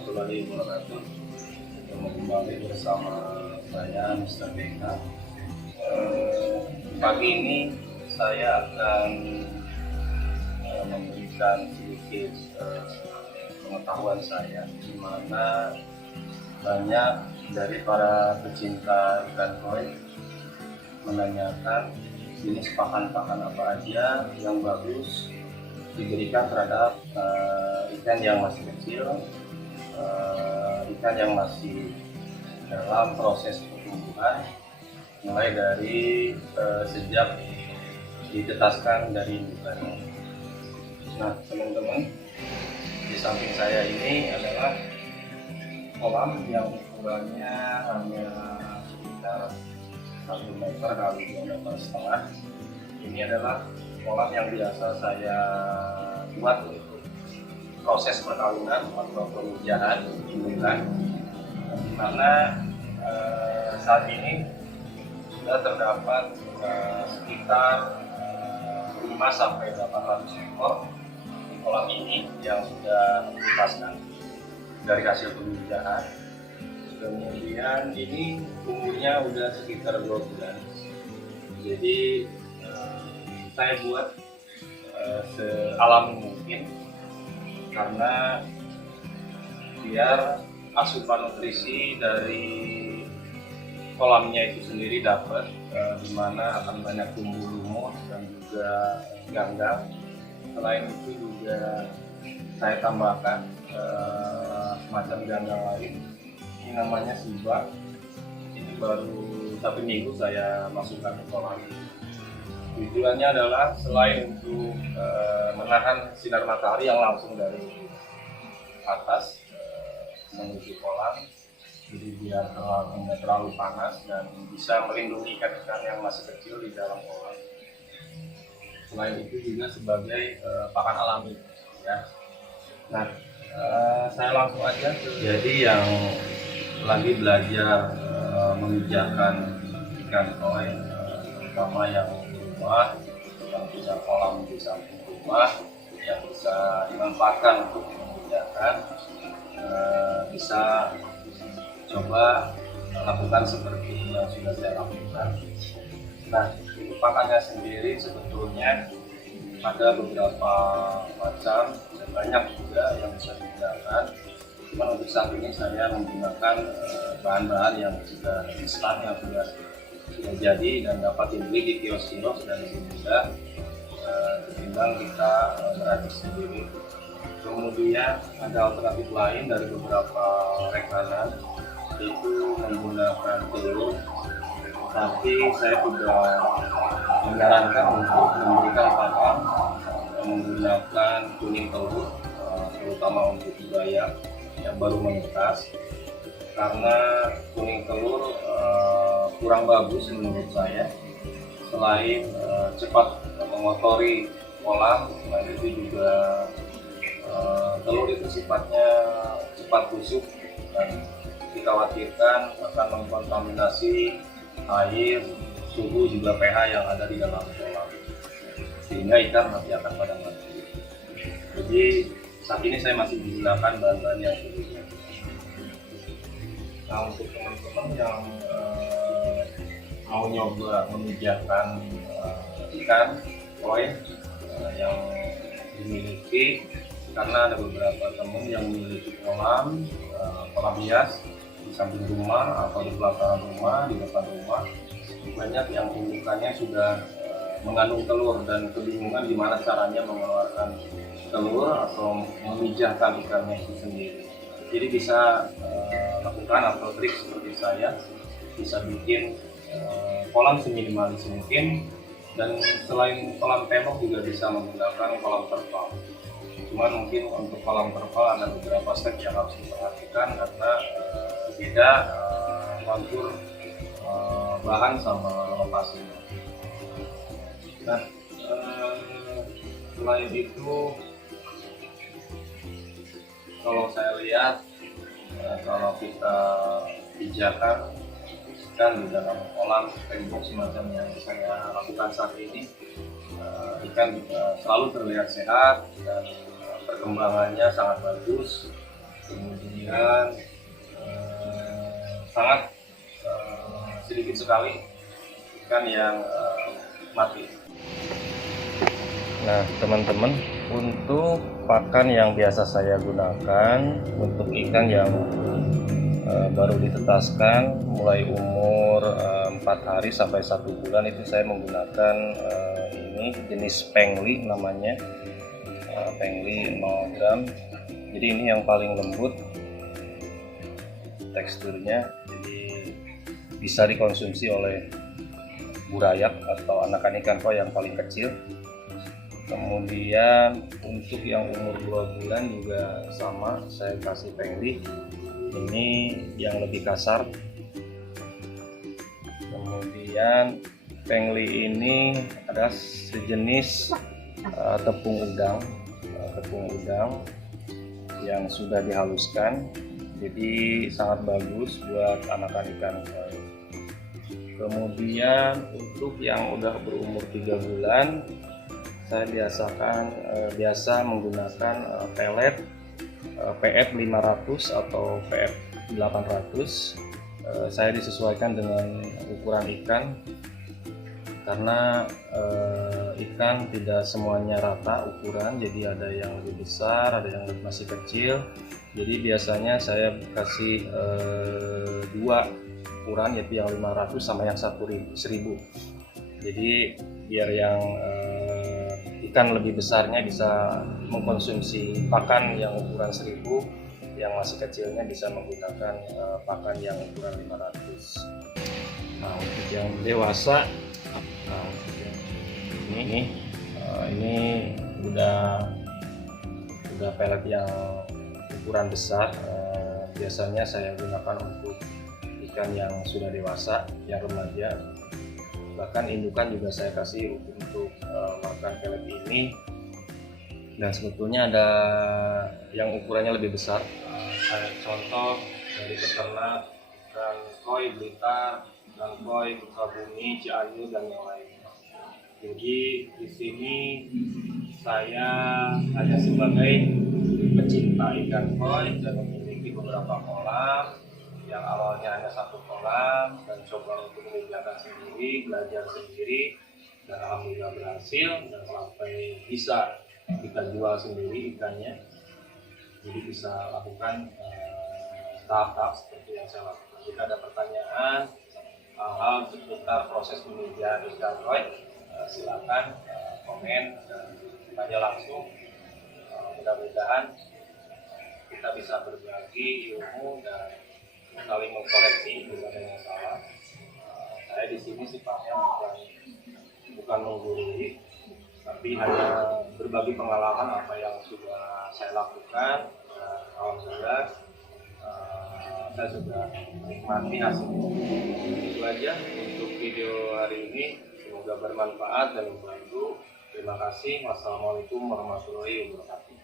warahmatullahi wabarakatuh. Ketemu kembali bersama saya Mr. Deka. Pagi ini saya akan memberikan sedikit pengetahuan saya, di mana banyak dari para pecinta ikan koi menanyakan jenis pakan-pakan apa aja yang bagus diberikan terhadap ikan yang masih kecil, ikan yang masih dalam proses pertumbuhan, mulai dari sejak ditetaskan dari indukannya. Nah, teman-teman, di samping saya ini adalah kolam yang ukurannya hanya sekitar 1 meter kali 2,5 meter. Ini adalah kolam yang biasa saya buat untuk proses perkawinan atau pemijahan indukan, di mana saat ini sudah terdapat sekitar 5-800 ekor di kolam ini yang sudah dilepaskan dari hasil pemijahan. Kemudian ini umurnya udah sekitar 2 bulan. Jadi saya buat sealami mungkin, karena biar asupan nutrisi dari kolamnya itu sendiri dapat, di mana akan banyak tumbuh lumut dan juga ganggang. Selain itu juga saya tambahkan macam ganggang lain. Ini namanya Siba. Ini baru 1 minggu saya masukkan ke kolam. Tujuannya adalah selain untuk menahan sinar matahari yang langsung dari atas menuju kolam, jadi biar tidak terlalu panas dan bisa melindungi ikan-ikan yang masih kecil di dalam kolam. Selain itu juga sebagai pakan alami, ya. Nah, saya langsung aja ke jadi yang lagi belajar memijahkan ikan koi, terutama yang rumah, yang punya kolam di samping rumah yang bisa dimanfaatkan untuk memijahkan, bisa coba lakukan seperti yang sudah saya lakukan. Nah, untuk pakannya sendiri sebetulnya ada beberapa macam, banyak juga yang bisa digunakan. Cuma untuk saat ini saya menggunakan bahan-bahan yang sudah instan, yang sudah jadi dan dapat dibeli di kios-kios dan lebih mudah ketimbang kita meracik sendiri. Kemudian ada alternatif lain dari beberapa rekanan, itu menggunakan telur, tapi saya tidak menyarankan untuk memberikan pakan menggunakan kuning telur, terutama untuk bayam yang baru menetas, karena kuning telur kurang bagus menurut saya. Selain cepat mengotori kolam, selain itu juga telur itu sifatnya cepat busuk dan dikhawatirkan akan mengkontaminasi air, suhu juga pH yang ada di dalam kolam, sehingga ikan nanti akan pada mati. Jadi saat ini saya masih menggunakan bahan-bahan yang sebelumnya. Nah, untuk teman-teman yang mau nyoba memijahkan ikan koi yang dimiliki, karena ada beberapa teman yang memiliki kolam hias di samping rumah atau di belakang rumah, di depan rumah, banyak yang indukannya sudah mengandung telur dan kebingungan gimana caranya mengeluarkan telur atau memijahkan ikannya itu sendiri. Jadi bisa lakukan atau trik seperti saya, bisa bikin kolam seminimalis mungkin, dan selain kolam tembok juga bisa menggunakan kolam terpal. Cuman mungkin untuk kolam terpal ada beberapa step yang harus diperhatikan, karena beda kontur bahan sama lokasinya. Nah, selain itu, kalau saya lihat, kalau kita pijahkan ikan di dalam kolam tembok semacam yang saya lakukan saat ini, ikan selalu terlihat sehat dan perkembangannya sangat bagus. Kemudian kemudian sangat sedikit sekali ikan yang mati. Nah teman-teman, untuk pakan yang biasa saya gunakan untuk ikan yang baru ditetaskan mulai umur 4 hari sampai 1 bulan, itu saya menggunakan ini jenis pengli namanya, pengli 0 gram. Jadi ini yang paling lembut teksturnya, jadi bisa dikonsumsi oleh burayak atau anakan ikan koi yang paling kecil. Kemudian untuk yang umur 2 bulan juga sama, saya kasih pengli, ini yang lebih kasar. Kemudian pengli ini ada sejenis tepung udang yang sudah dihaluskan, jadi sangat bagus buat anakan ikan koi. Kemudian untuk yang udah berumur 3 bulan, saya biasa menggunakan pelet PF 500 atau PF 800. Saya disesuaikan dengan ukuran ikan, karena ikan tidak semuanya rata ukuran, jadi ada yang lebih besar, ada yang masih kecil. Jadi biasanya saya kasih 2 ukuran, yaitu yang 500 sama yang 1000. Jadi biar yang ikan lebih besarnya bisa mengkonsumsi pakan yang ukuran 1000, yang masih kecilnya bisa menggunakan pakan yang ukuran 500. Nah untuk yang dewasa, ini udah pelet yang ukuran besar. Biasanya saya gunakan untuk ikan yang sudah dewasa, yang remaja. Bahkan indukan juga saya kasih untuk makan pelet ini. Dan sebetulnya ada yang ukurannya lebih besar. Saya contoh dari peternak dan koi Blitar, dan koi Sukabumi, Cianjur, dan yang lainnya. Jadi di sini saya hanya sebagai pecinta ikan koi dan memiliki beberapa kolam. Yang awalnya hanya 1 kolam, dan coba untuk mengerjakan sendiri, belajar sendiri, dan alhamdulillah berhasil, dan sampai bisa kita jual sendiri ikannya. Jadi bisa lakukan tahap-tahap seperti yang saya lakukan. Jika ada pertanyaan hal-hal seputar proses pemilihan ikan koi, silakan komen dan tanya langsung. Mudah-mudahan kita bisa berbagi ilmu dan saling mengkoreksi jika ada yang salah. Saya di sini sifatnya bukan menggurui, tapi hanya berbagi pengalaman apa yang sudah saya lakukan. Alhamdulillah saya sudah menikmati hasilnya. Itu aja untuk video hari ini, semoga bermanfaat dan membantu. Terima kasih. Wassalamualaikum warahmatullahi wabarakatuh.